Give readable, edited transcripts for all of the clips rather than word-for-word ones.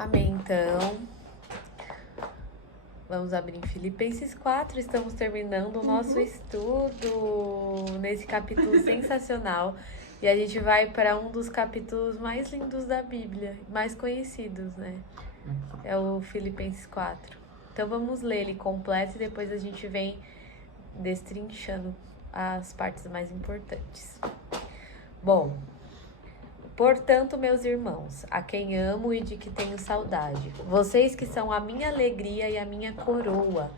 Amém, então. Vamos abrir em Filipenses 4. Estamos terminando o nosso estudo nesse capítulo sensacional. E a gente vai para um dos capítulos mais lindos da Bíblia, mais conhecidos, né? É o Filipenses 4. Então vamos ler ele completo e depois a gente vem destrinchando as partes mais importantes. Bom, portanto, meus irmãos, a quem amo e de que tenho saudade, vocês que são a minha alegria e a minha coroa,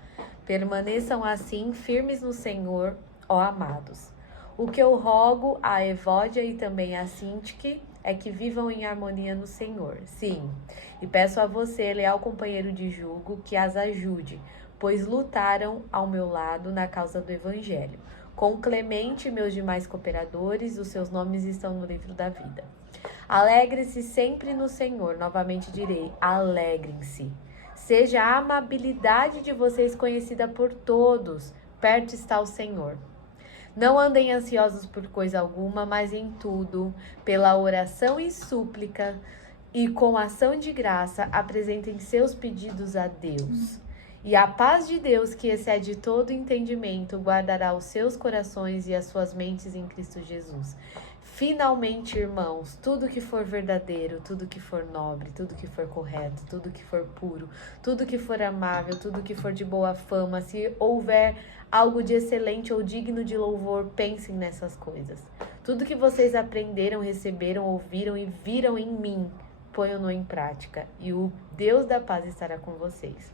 permaneçam assim firmes no Senhor, ó amados. O que eu rogo a Evódia e também a Sintique é que vivam em harmonia no Senhor. Sim, e peço a você, leal companheiro de julgo, que as ajude, pois lutaram ao meu lado na causa do Evangelho. Com Clemente e meus demais cooperadores, os seus nomes estão no livro da vida. Alegre-se sempre no Senhor. Novamente direi, alegrem-se. Seja a amabilidade de vocês conhecida por todos. Perto está o Senhor. Não andem ansiosos por coisa alguma, mas em tudo, pela oração e súplica e com ação de graça, apresentem seus pedidos a Deus. E a paz de Deus, que excede todo entendimento, guardará os seus corações e as suas mentes em Cristo Jesus. Finalmente, irmãos, tudo que for verdadeiro, tudo que for nobre, tudo que for correto, tudo que for puro, tudo que for amável, tudo que for de boa fama, se houver algo de excelente ou digno de louvor, pensem nessas coisas. Tudo que vocês aprenderam, receberam, ouviram e viram em mim, ponham-no em prática, e o Deus da paz estará com vocês.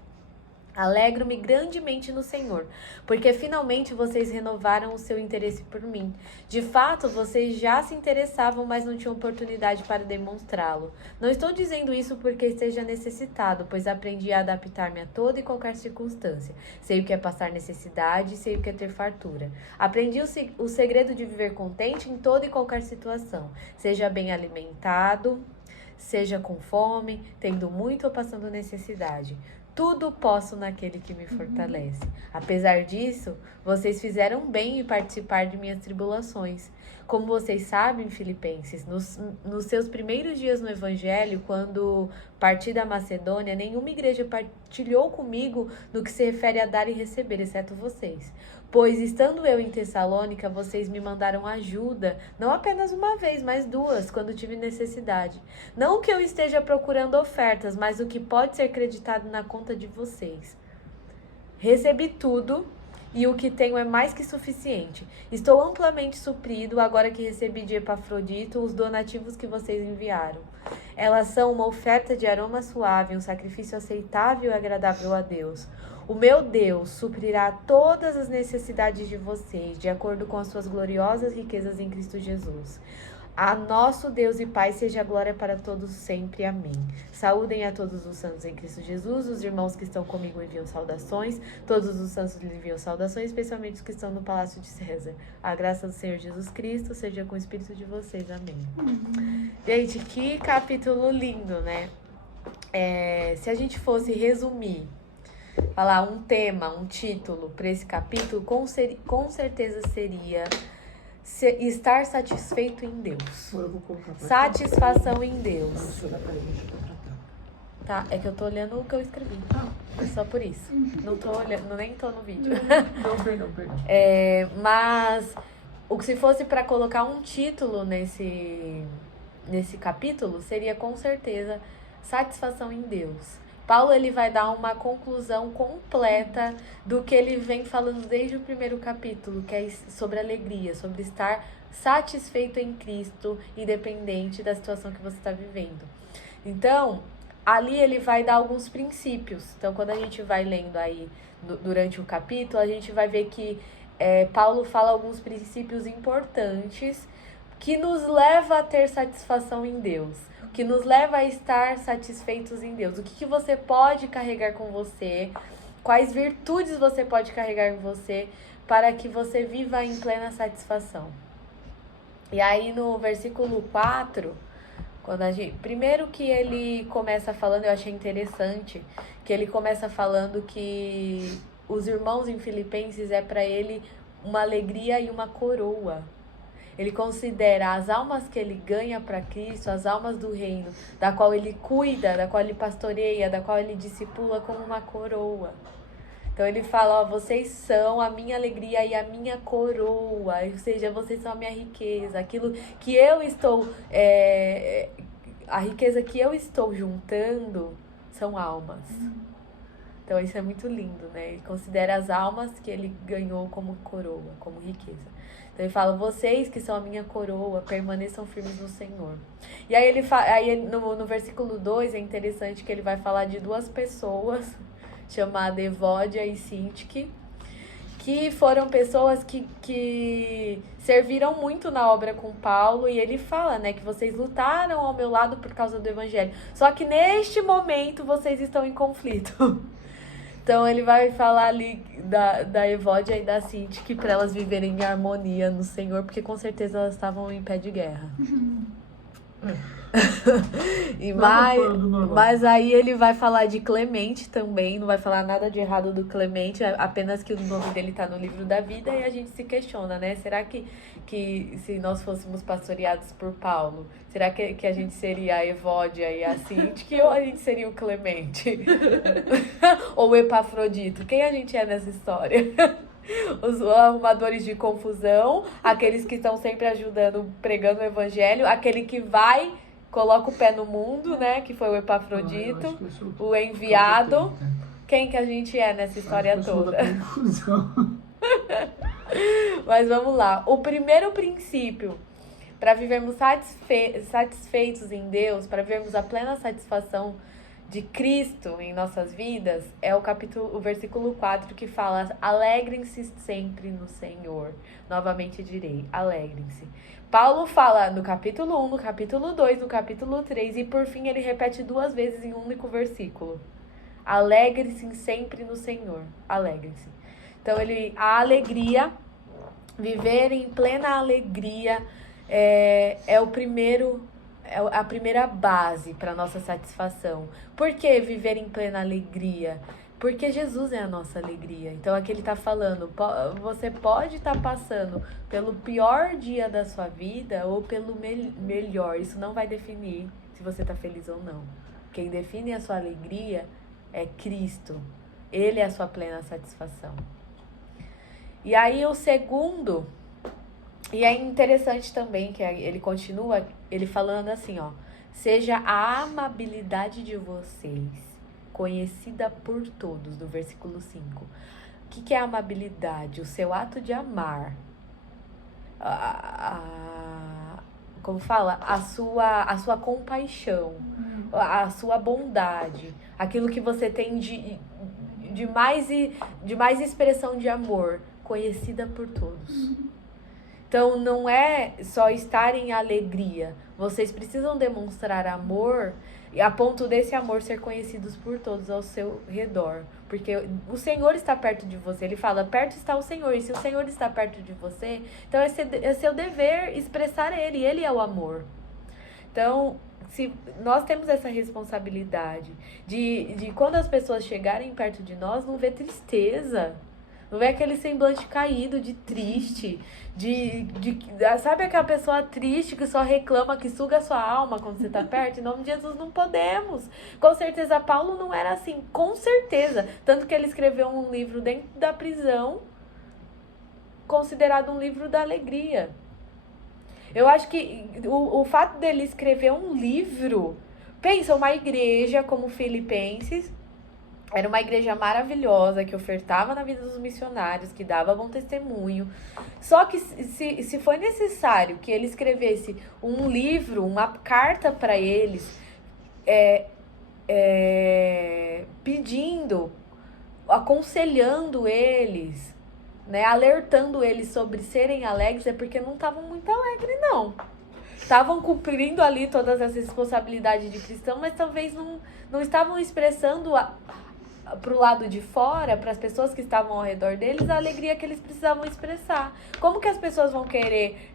Alegro-me grandemente no Senhor, porque finalmente vocês renovaram o seu interesse por mim. De fato, vocês já se interessavam, mas não tinham oportunidade para demonstrá-lo. Não estou dizendo isso porque esteja necessitado, pois aprendi a adaptar-me a toda e qualquer circunstância. Sei o que é passar necessidade, sei o que é ter fartura. Aprendi o segredo de viver contente em toda e qualquer situação, seja bem alimentado, seja com fome, tendo muito ou passando necessidade. Tudo posso naquele que me fortalece. Apesar disso, vocês fizeram bem em participar de minhas tribulações. Como vocês sabem, filipenses, nos seus primeiros dias no Evangelho, quando parti da Macedônia, nenhuma igreja partilhou comigo no que se refere a dar e receber, exceto vocês. Pois, estando eu em Tessalônica, vocês me mandaram ajuda, não apenas uma vez, mas duas, quando tive necessidade. Não que eu esteja procurando ofertas, mas o que pode ser creditado na conta de vocês. Recebi tudo e o que tenho é mais que suficiente. Estou amplamente suprido agora que recebi de Epafrodito os donativos que vocês enviaram. Elas são uma oferta de aroma suave, um sacrifício aceitável e agradável a Deus. O meu Deus suprirá todas as necessidades de vocês, de acordo com as suas gloriosas riquezas em Cristo Jesus. A nosso Deus e Pai seja a glória para todos sempre. Amém. Saúdem a todos os santos em Cristo Jesus. Os irmãos que estão comigo enviam saudações. Todos os santos lhe enviam saudações, especialmente os que estão no palácio de César. A graça do Senhor Jesus Cristo seja com o espírito de vocês. Amém. Gente, que capítulo lindo, né? Se a gente fosse resumir, falar um tema, um título para esse capítulo, com certeza seria estar satisfeito em Deus. Eu vou colocar pra Satisfação em Deus. Professora, peraí, deixa eu tratar. Tá, é que eu tô olhando o que eu escrevi. É só por isso. Não tô olhando, nem tô no vídeo. Não, perdão. Mas o que se fosse para colocar um título nesse capítulo, seria com certeza satisfação em Deus. Paulo, ele vai dar uma conclusão completa do que ele vem falando desde o primeiro capítulo, que é sobre alegria, sobre estar satisfeito em Cristo, independente da situação que você está vivendo. Então, ali ele vai dar alguns princípios. Então, quando a gente vai lendo aí durante o capítulo, a gente vai ver que Paulo fala alguns princípios importantes que nos leva a ter satisfação em Deus, que nos leva a estar satisfeitos em Deus. O que você pode carregar com você, quais virtudes você pode carregar em você para que você viva em plena satisfação. E aí no versículo 4, primeiro que ele começa falando, eu achei interessante, que ele começa falando que os irmãos em Filipenses é para ele uma alegria e uma coroa. Ele considera as almas que ele ganha para Cristo, as almas do reino, da qual ele cuida, da qual ele pastoreia, da qual ele discipula, como uma coroa. Então ele fala, ó, vocês são a minha alegria e a minha coroa, ou seja, vocês são a minha riqueza, aquilo que eu estou, a riqueza que eu estou juntando são almas. Então isso é muito lindo, né? Ele considera as almas que ele ganhou como coroa, como riqueza. Então ele fala, vocês que são a minha coroa, permaneçam firmes no Senhor. E aí no versículo 2 é interessante que ele vai falar de duas pessoas, chamadas Evódia e Sintique, que foram pessoas que serviram muito na obra com Paulo, e ele fala, né, que vocês lutaram ao meu lado por causa do evangelho. Só que neste momento vocês estão em conflito. Então ele vai falar ali da Evódia e da Sintique para elas viverem em harmonia no Senhor, porque com certeza elas estavam em pé de guerra. Mas aí ele vai falar de Clemente também, não vai falar nada de errado do Clemente, apenas que o nome dele está no livro da vida, e a gente se questiona, né? Será que se nós fôssemos pastoreados por Paulo, será que a gente seria a Evódia e a Sintique, ou a gente seria o Clemente? Ou o Epafrodito? Quem a gente é nessa história? Os arrumadores de confusão, aqueles que estão sempre ajudando, pregando o evangelho, aquele que vai, coloca o pé no mundo, né? Que foi o Epafrodito, o enviado. Quem que a gente é nessa história toda? Mas vamos lá. O primeiro princípio para vivermos satisfeitos em Deus, para vivermos a plena satisfação de Cristo em nossas vidas, é o versículo 4 que fala: alegrem-se sempre no Senhor. Novamente direi, alegrem-se. Paulo fala no capítulo 1, no capítulo 2, no capítulo 3, e por fim ele repete 2 vezes em um único versículo. Alegrem-se sempre no Senhor. Alegrem-se. Então a alegria, viver em plena alegria, é a primeira base para a nossa satisfação. Por que viver em plena alegria? Porque Jesus é a nossa alegria. Então aqui ele está falando, você pode estar passando pelo pior dia da sua vida ou pelo melhor. Isso não vai definir se você está feliz ou não. Quem define a sua alegria é Cristo. Ele é a sua plena satisfação. E aí o segundo, e é interessante também que ele continua, ele falando assim, ó: seja a amabilidade de vocês conhecida por todos, do versículo 5. O que é a amabilidade? O seu ato de amar. Como fala? A sua compaixão, a sua bondade, aquilo que você tem de mais expressão de amor, conhecida por todos. Então, não é só estar em alegria. Vocês precisam demonstrar amor, e a ponto desse amor ser conhecidos por todos ao seu redor. Porque o Senhor está perto de você. Ele fala, perto está o Senhor. E se o Senhor está perto de você, então é seu dever expressar Ele. Ele é o amor. Então, se nós temos essa responsabilidade de quando as pessoas chegarem perto de nós, não ver tristeza. Não vê aquele semblante caído, de triste, sabe aquela pessoa triste que só reclama, que suga a sua alma quando você tá perto? Em nome de Jesus, não podemos. Com certeza, Paulo não era assim, com certeza. Tanto que ele escreveu um livro dentro da prisão, considerado um livro da alegria. Eu acho que o fato dele escrever um livro, pensa, uma igreja como Filipenses, era uma igreja maravilhosa, que ofertava na vida dos missionários, que dava bom testemunho. Só que se foi necessário que ele escrevesse um livro, uma carta para eles, pedindo, aconselhando eles, né, alertando eles sobre serem alegres, é porque não estavam muito alegres, não. Estavam cumprindo ali todas as responsabilidades de cristão, mas talvez não estavam expressando para o lado de fora, para as pessoas que estavam ao redor deles, a alegria que eles precisavam expressar. Como que as pessoas vão querer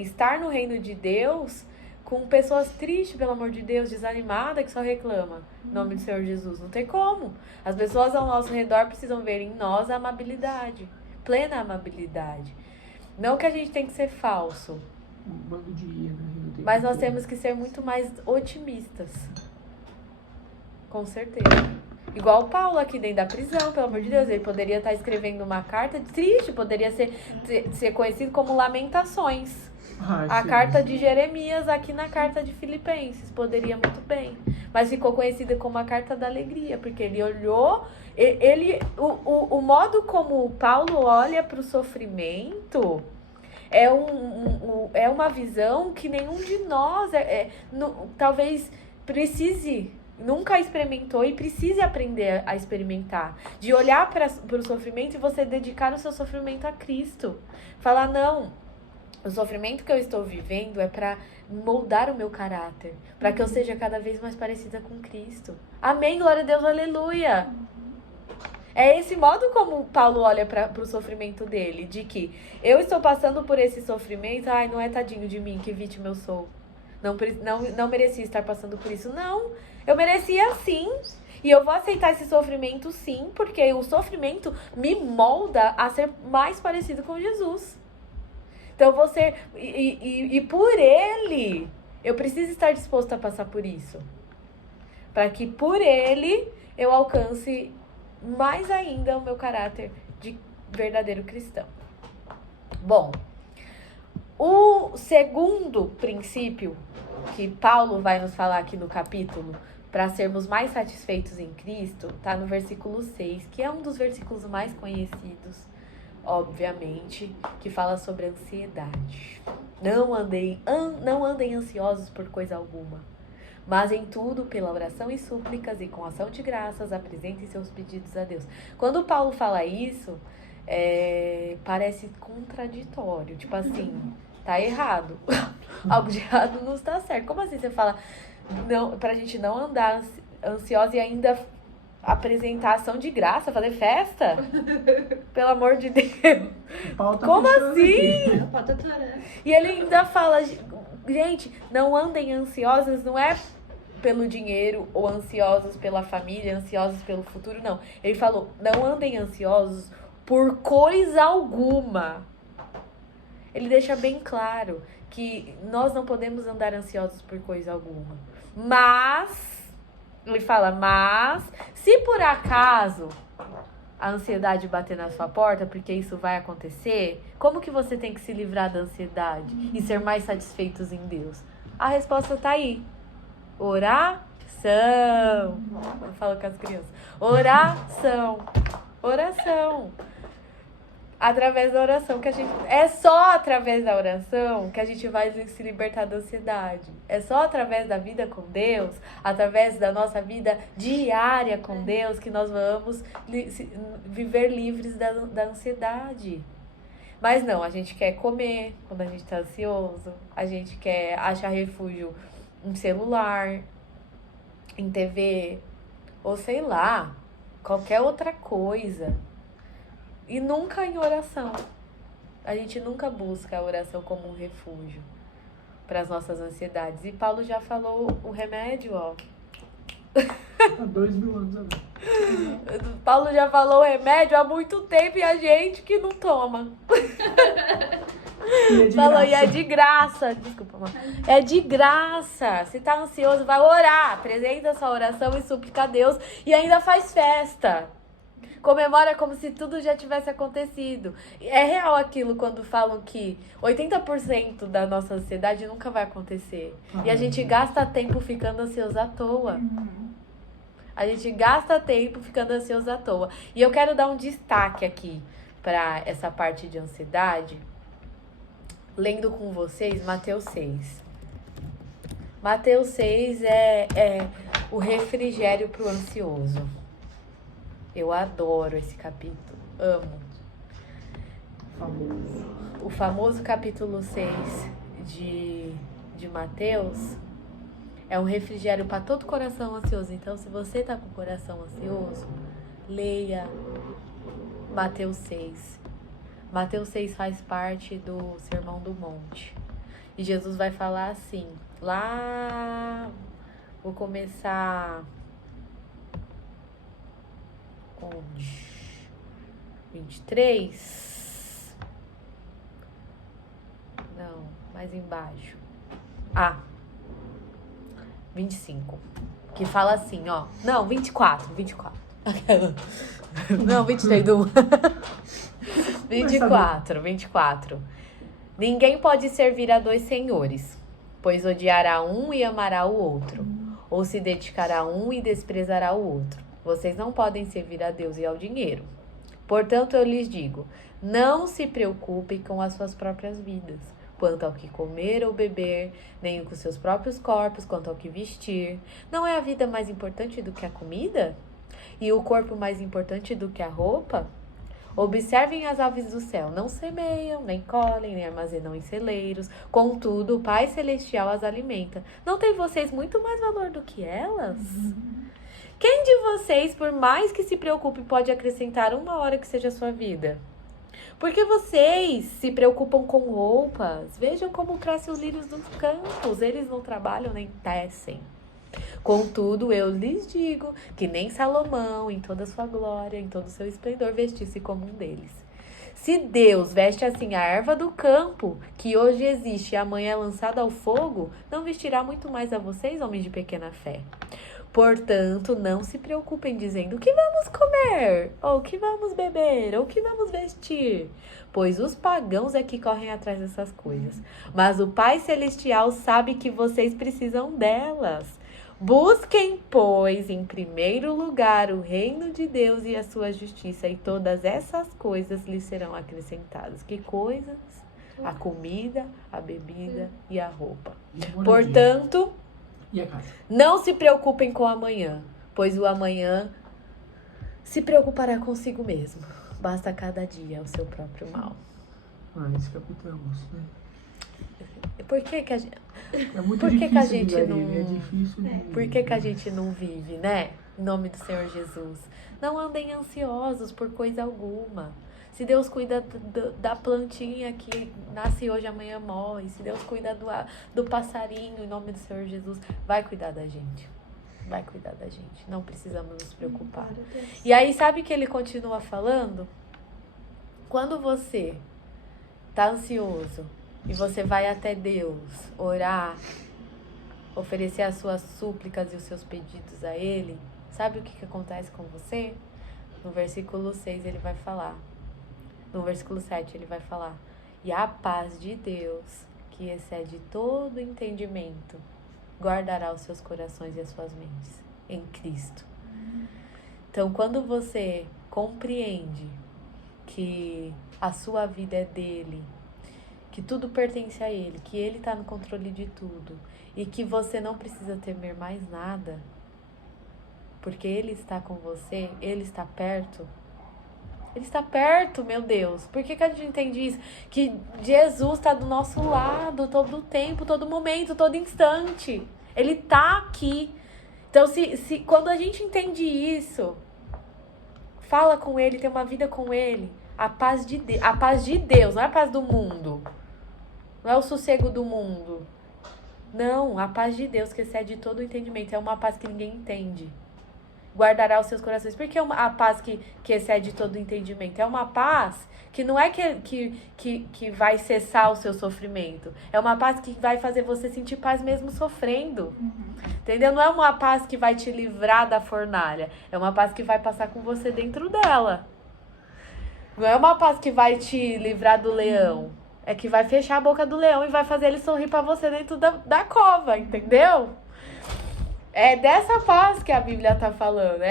estar no reino de Deus com pessoas tristes, pelo amor de Deus, desanimadas, que só reclamam em nome do Senhor Jesus? Não tem como. As pessoas ao nosso redor precisam ver em nós a amabilidade, plena amabilidade. Não que a gente tem que ser falso, Um bando de hiena rindo o tempo mas nós inteiro. temos que ser muito mais otimistas. Com certeza. Igual o Paulo aqui dentro da prisão, pelo amor de Deus. Ele poderia estar escrevendo uma carta triste, poderia ser conhecido como Lamentações. A Sim. carta de Jeremias aqui na carta de Filipenses, poderia muito bem. Mas ficou conhecida como a carta da alegria, porque ele olhou, o modo como Paulo olha para o sofrimento é uma visão que nenhum de nós talvez precise, nunca experimentou e precise aprender a experimentar. De olhar para o sofrimento e você dedicar o seu sofrimento a Cristo. Falar, não, o sofrimento que eu estou vivendo é para moldar o meu caráter, para que eu seja cada vez mais parecida com Cristo. Amém, glória a Deus, aleluia. É esse modo como Paulo olha para o sofrimento dele, de que eu estou passando por esse sofrimento, ai, não é tadinho de mim, que vítima eu sou. Não merecia estar passando por isso. Não, eu merecia sim. E eu vou aceitar esse sofrimento sim, porque o sofrimento me molda a ser mais parecido com Jesus. Então você. E por ele, eu preciso estar disposto a passar por isso. Para que por ele eu alcance mais ainda o meu caráter de verdadeiro cristão. Bom, o segundo princípio que Paulo vai nos falar aqui no capítulo, para sermos mais satisfeitos em Cristo, está no versículo 6, que é um dos versículos mais conhecidos, obviamente, que fala sobre ansiedade. Não andem ansiosos por coisa alguma, mas em tudo, pela oração e súplicas e com ação de graças, apresentem seus pedidos a Deus. Quando Paulo fala isso, parece contraditório. Tipo assim, tá errado. Algo de errado não está certo. Como assim você fala não, pra gente não andar ansiosa e ainda apresentar ação de graça, fazer festa? Pelo amor de Deus. O pau tá Como fechando assim? aqui. O pau tá atorando. E ele ainda fala, gente, não andem ansiosos, não é pelo dinheiro, ou ansiosos pela família, ansiosos pelo futuro, não. Ele falou, não andem ansiosos por coisa alguma. Ele deixa bem claro que nós não podemos andar ansiosos por coisa alguma. Mas, ele fala, mas, se por acaso a ansiedade bater na sua porta, porque isso vai acontecer, como que você tem que se livrar da ansiedade e ser mais satisfeitos em Deus? A resposta tá aí. Oração. Eu falo com as crianças. Oração. Oração. Através da oração que a gente... É só através da oração que a gente vai se libertar da ansiedade. É só através da vida com Deus, através da nossa vida diária com Deus, que nós vamos viver livres da ansiedade. Mas não, a gente quer comer quando a gente tá ansioso. A gente quer achar refúgio em celular, em TV, ou sei lá, qualquer outra coisa. E nunca em oração. A gente nunca busca a oração como um refúgio para as nossas ansiedades. E Paulo já falou o remédio, ó. Há 2000 anos agora. Paulo já falou o remédio há muito tempo e a gente que não toma. E é de Falou, graça. e é de graça. Desculpa, mãe. É de graça. Se tá ansioso, vai orar. Apresenta sua oração e súplica a Deus. E ainda faz festa. Comemora como se tudo já tivesse acontecido. É real aquilo quando falam que 80% da nossa ansiedade nunca vai acontecer. E a gente gasta tempo ficando ansioso à toa. A gente gasta tempo ficando ansioso à toa. E eu quero dar um destaque aqui para essa parte de ansiedade, lendo com vocês Mateus 6. Mateus 6 é o refrigério para o ansioso. Eu adoro esse capítulo, amo. Famoso. O famoso capítulo 6 de Mateus é um refrigério para todo coração ansioso. Então, se você tá com o coração ansioso, leia Mateus 6. Mateus 6 faz parte do Sermão do Monte. E Jesus vai falar assim, lá, vou começar... onde? 23. mais embaixo. 25. Que fala assim, ó. Não, 24. Não, 23 do 24. Ninguém pode servir a dois senhores, pois odiará um e amará o outro, ou se dedicará a um e desprezará o outro. Vocês não podem servir a Deus e ao dinheiro. Portanto, eu lhes digo, não se preocupem com as suas próprias vidas, quanto ao que comer ou beber, nem com seus próprios corpos, quanto ao que vestir. Não é a vida mais importante do que a comida? E o corpo mais importante do que a roupa? Observem as aves do céu, não semeiam, nem colhem, nem armazenam em celeiros. Contudo, o Pai Celestial as alimenta. Não tem vocês muito mais valor do que elas? Quem de vocês, por mais que se preocupe, pode acrescentar uma hora que seja a sua vida? Porque vocês se preocupam com roupas. Vejam como crescem os lírios dos campos. Eles não trabalham nem tecem. Contudo, eu lhes digo que nem Salomão, em toda a sua glória, em todo o seu esplendor, vestisse como um deles. Se Deus veste assim a erva do campo, que hoje existe e amanhã é lançada ao fogo, não vestirá muito mais a vocês, homens de pequena fé. Portanto, não se preocupem dizendo o que vamos comer, ou o que vamos beber, ou o que vamos vestir, pois os pagãos é que correm atrás dessas coisas. Mas o Pai Celestial sabe que vocês precisam delas. Busquem, pois, em primeiro lugar o reino de Deus e a sua justiça, e todas essas coisas lhes serão acrescentadas. Que coisas? A comida, a bebida e a roupa. Portanto, não se preocupem com o amanhã, pois o amanhã se preocupará consigo mesmo. Basta cada dia o seu próprio mal. Esse capítulo é osso, né? Por que que a gente... É muito Por que difícil que a gente de não... viver, é difícil de Por que que a gente não vive, né? Em nome do Senhor Jesus. Não andem ansiosos por coisa alguma. Se Deus cuida da plantinha que nasce hoje, amanhã morre. Se Deus cuida do passarinho, em nome do Senhor Jesus, vai cuidar da gente. Vai cuidar da gente. Não precisamos nos preocupar. E aí, sabe que ele continua falando? Quando você tá ansioso e você vai até Deus orar, oferecer as suas súplicas e os seus pedidos a Ele, sabe o que acontece com você? No versículo 6 ele vai falar. No versículo 7 ele vai falar: e a paz de Deus, que excede todo entendimento, guardará os seus corações e as suas mentes em Cristo. Então, quando você compreende que a sua vida é dele, que tudo pertence a ele, que ele está no controle de tudo e que você não precisa temer mais nada, porque ele está com você, ele está perto. Ele está perto, meu Deus. Por que a gente entende isso? Que Jesus está do nosso lado todo o tempo, todo momento, todo instante. Ele está aqui. Então, quando a gente entende isso, fala com ele, tem uma vida com ele, a paz de Deus, não é a paz do mundo. Não é o sossego do mundo. Não, a paz de Deus que excede todo o entendimento. É uma paz que ninguém entende. Guardará os seus corações. Por que a paz que excede todo o entendimento? É uma paz que não é que vai cessar o seu sofrimento. É uma paz que vai fazer você sentir paz mesmo sofrendo. Entendeu? Não é uma paz que vai te livrar da fornalha. É uma paz que vai passar com você dentro dela. Não é uma paz que vai te livrar do leão. É que vai fechar a boca do leão e vai fazer ele sorrir pra você dentro da cova, entendeu? É dessa paz que a Bíblia tá falando.